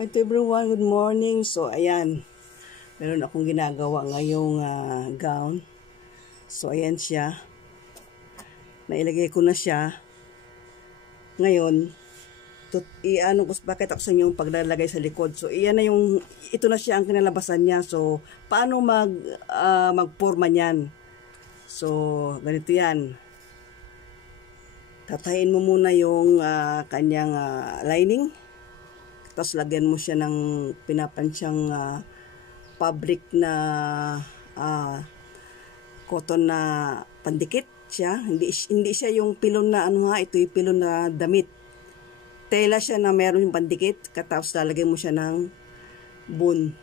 Hi everyone, good morning. So ayan, meron akong ginagawa ngayong gown. So ayan siya. Nailagay ko na siya. Ngayon, i-ano ko, bakit ako sa inyo yung paglalagay sa likod. So iyan na yung, ito na siya ang kinalabasan niya. So paano magporma niyan? So ganito yan. Tatahin mo muna yung kanyang lining. Tapos lagyan mo siya ng pinapansyang fabric na cotton na pandikit siya. Hindi siya yung pilon na ito yung pilon na damit. Tela siya na meron yung pandikit. Tapos lalagyan mo siya ng bone.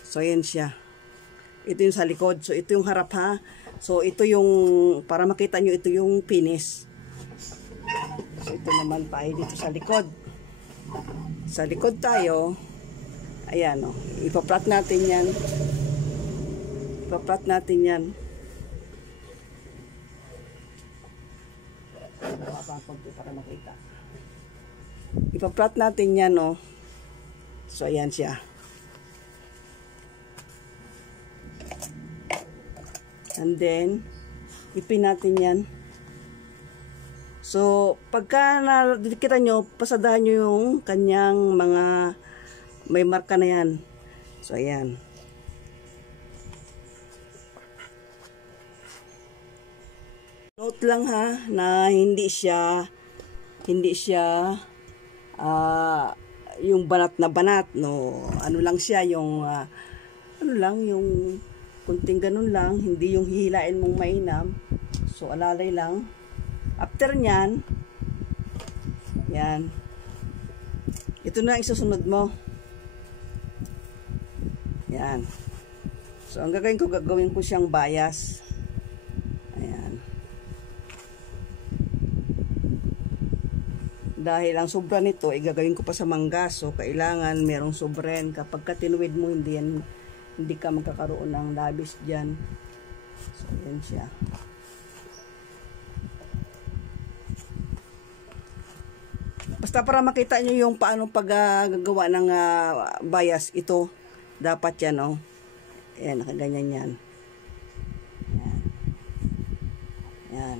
So ayan siya. Ito yung sa likod. So ito yung harap ha. So ito yung, para makita nyo, ito yung finish. So ito naman tayo dito sa likod. Sa likod tayo, ayan o, ipa-plot natin yan. Ipa-plot natin yan. Para makita. Ipa-plot natin yan o. So ayan siya. And then, ipin natin yan. So, pagka nakikita nyo, pasadahan nyo yung kanyang mga may marka na yan. So, ayan. Note lang ha, na hindi siya yung banat na banat, no. Ano lang siya, yung yung kunting ganun lang, hindi yung hihilain mong mainam. So, alalay lang. After nyan, yan. Ito na ang isusunod mo. Yan. So, ang gagawin ko siyang bias. Ayan. Dahil ang sobra nito, gagawin ko pa sa mangga. So, kailangan merong sobren. Kapag katinuwid mo, hindi ka magkakaroon ng labis dyan. So, yan siya. Basta para makita nyo yung paano paggagawa ng bias, ito dapat yan o. Ayan, nakaganyan yan. Ayan. Ayan.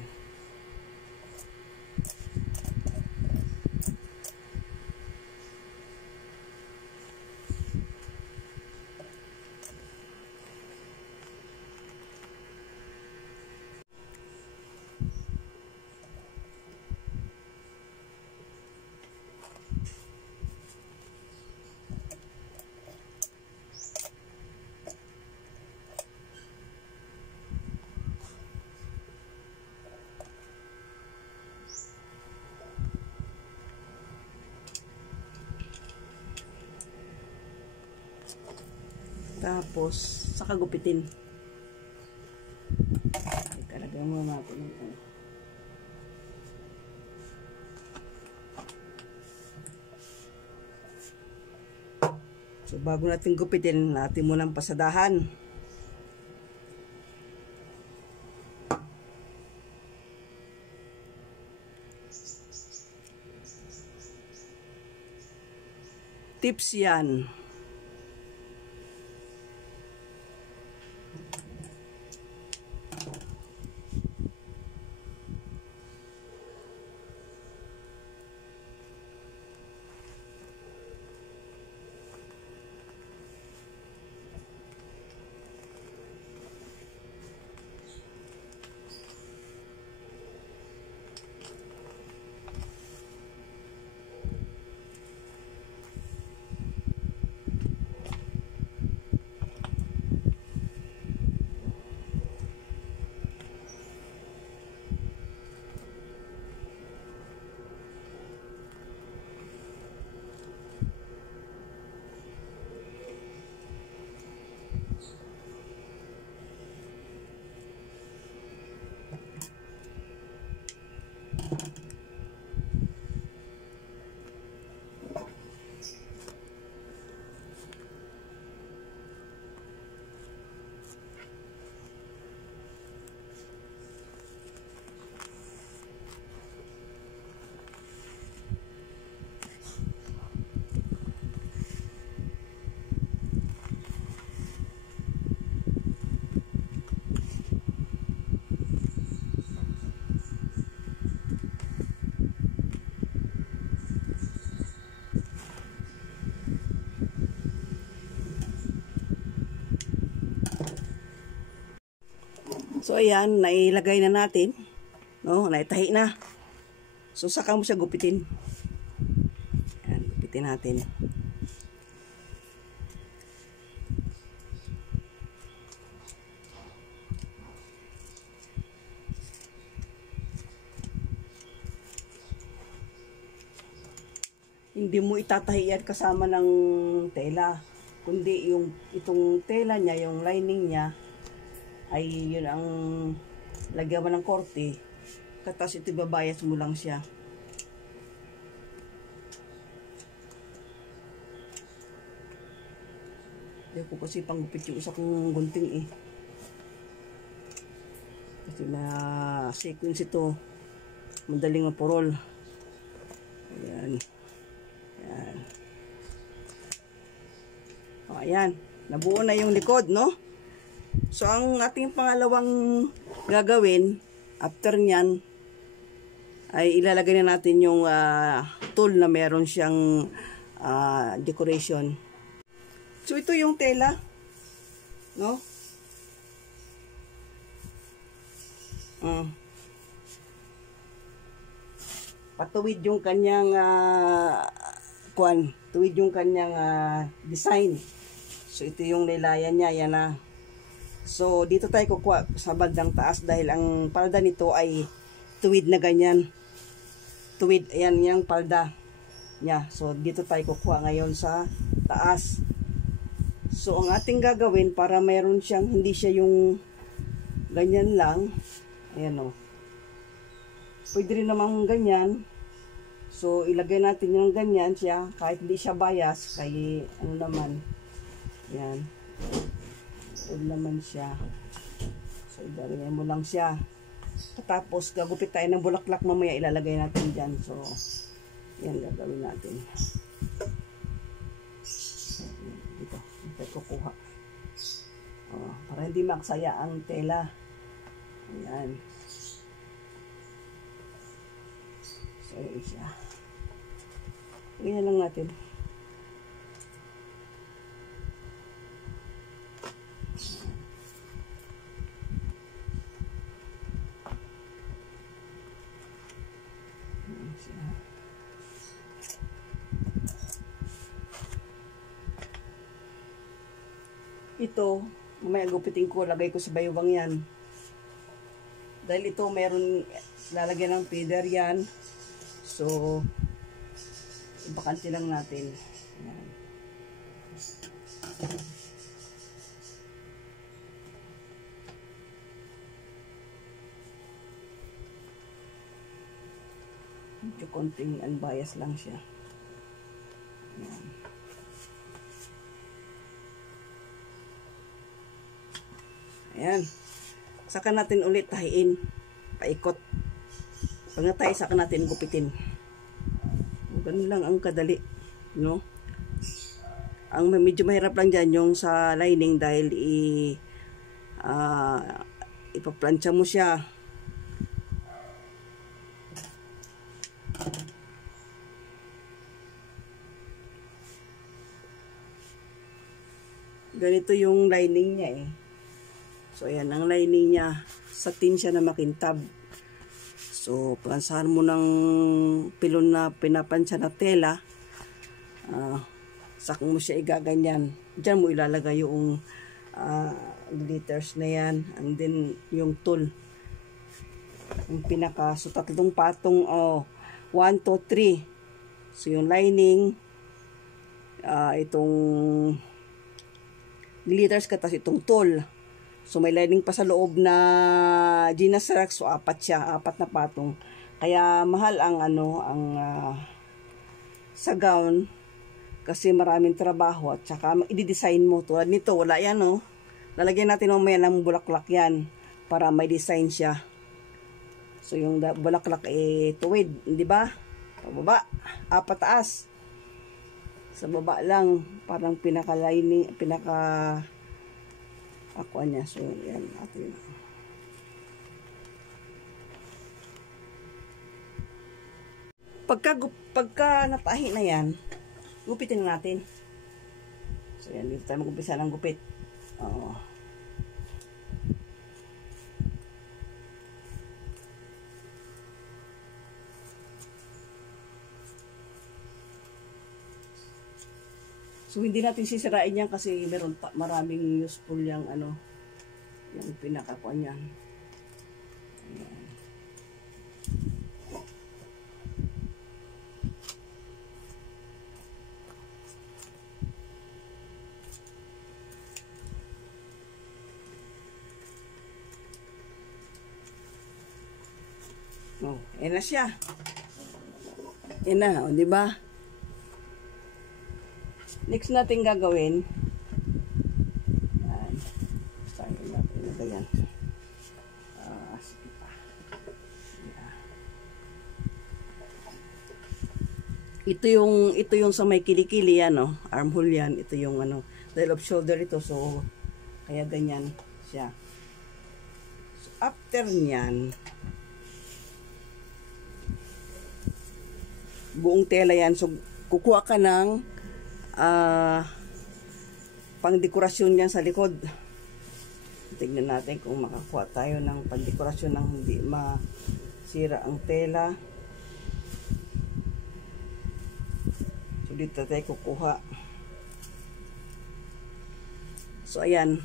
Tapos, saka gupitin. Ikalagay mo natin ito. So, bago natin gupitin, natin munang pasadahan. Tips yan. So ayan, nailagay na natin, no? Naitahi na. So saka mo siya gupitin. Ayan, gupitin natin. Hindi mo itatahi yan kasama ng tela, kundi itong tela niya, yung lining niya, ay yun ang lagyan mo ng korte, katas ito babayas mo lang siya. Hindi ko kasi panggupit yung isa kong gunting eh, kasi na sequence ito, madaling mapurol. Ayan. Ayan. O, ayan. Nabuo na yung likod, no? So, ang ating pangalawang gagawin, after nyan, ay ilalagay na natin yung tool na meron siyang decoration. So, ito yung tela, no? Patuwid yung kanyang tuwid yung kanyang design. So ito yung nilayan niya, yan na. So dito tayo kukuha sa bandang taas dahil ang palda nito ay tuwid na ganyan. Tuwid, ayan yung palda niya. So dito tayo kukuha ngayon sa taas. So ang ating gagawin para mayroon siyang, hindi siya yung ganyan lang. Ayan o. Pwede rin namang ganyan. So, ilagay natin yung ganyan siya. Kahit hindi siya bias. Kaya, ano naman. Yan. Huwag naman siya. So, ilagay mo lang siya. Tapos, gagupit tayo ng bulaklak mamaya. Ilalagay natin dyan. So, yan gagawin natin. Dito. Dito kukuha. Para hindi maksaya ang tela. Ayan. So, ayan siya. Ayan lang natin. Ayan siya. Ito, mamaya gupitin ko, lagay ko sa bayubang yan. Dahil ito, meron lalagyan ng feather yan. So, ibakante lang natin. Ayan. Medyo konting unbiased lang siya. Ayan. Ayan. Saka natin ulit tahiin. Paikot. Pag natay, saka natin gupitin. Ganun lang ang kadali, no? Ang medyo mahirap lang dyan yung sa lining dahil ipaplansya mo siya. Ganito yung lining niya eh. So ayan, ang lining niya, satin siya na makintab. So, plansahan mo ng pilon na pinapansya na tela. Sakong mo siya igaganyan. Diyan mo ilalagay yung glitters na yan. And then, yung tool. Yung pinaka, so tatlong patong, 1, 2, 3. So, yung lining, itong glitters katas itong tool. So, may lining pa sa loob na Gina's Rex. So, apat siya. Apat na patong. Kaya, mahal ang sa gown. Kasi maraming trabaho. At saka, i-design mo. Tulad nito, wala yan, no? Lalagyan natin mamaya ng bulaklak yan. Para may design siya. So, yung bulaklak, tuwid. Di ba? Pababa. Apat taas. Sa baba lang. Parang pinaka-lining, ako niya. So, yan natin. Pagka natahi na yan, gupitin na natin. So, yan. Dito tayo mag-umpisa ng gupit. So hindi natin sisirain yan kasi meron maraming useful yung ano, yung pinakakuha niyan. Ayan. Oh, ayan na siya. Ayan na, o, diba? Next natin gagawin, ayan. Saan natin ilagay yan? Sige pa. Yeah. Ito yung sa may kilikili yan, no? Armhole yan. Ito yung ano, dahil of shoulder ito, so kaya ganyan siya. So, after nyan, buong tela yan. So, kukuha ka ng pang-dekorasyon yan sa likod. Tignan natin kung makakuha tayo ng pang-dekorasyon ng hindi masira ang tela. So, dito tayo kukuha. So, ayan.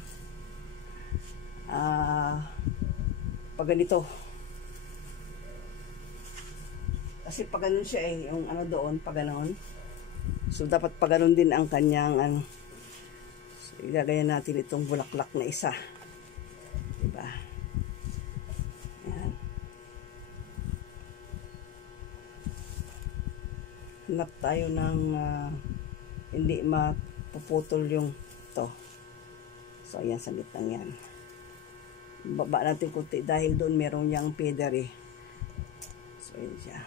Pag ganito. Kasi pag ganun siya yung ano doon, pag ganun. So, dapat pag ganun din ang kanyang, ano. So, igagayan natin itong bulaklak na isa. Diba? Ayan. Hanap tayo ng, hindi mapuputol yung to. So, ayan, sa gitnang yan. Baba natin kunti dahil doon meron niyang feather eh. So, ayan siya.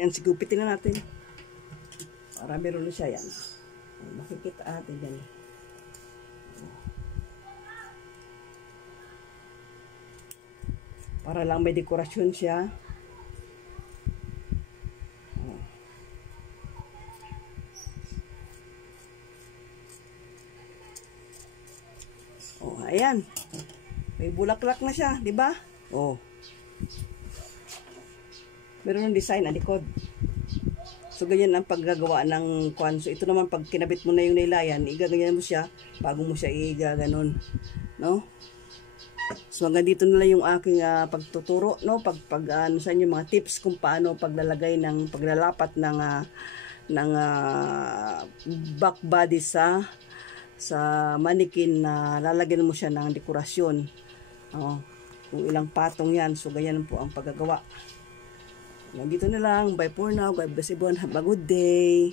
Yan, sigupitin na natin. Para meron na siya yan. Makikita natin yan. Para lang may dekorasyon siya. Oh, ayan. May bulaklak na siya, di ba? Oh. Meron ng design ang likod. So, ganyan ang paggagawa ng kwan. So, ito naman, pag kinabit mo na yung nilayan, igaganyan mo siya, bago mo siya igaganon. No? So, hanggang dito na lang yung aking pagtuturo, no? Ano sa inyo, mga tips kung paano paglalagay ng, paglalapat ng back body sa mannequin na lalagyan mo siya ng dekorasyon. Kung ilang patong yan. So, ganyan po ang paggagawa. Nandito na lang. Bye for now. God bless everyone. Have a good day.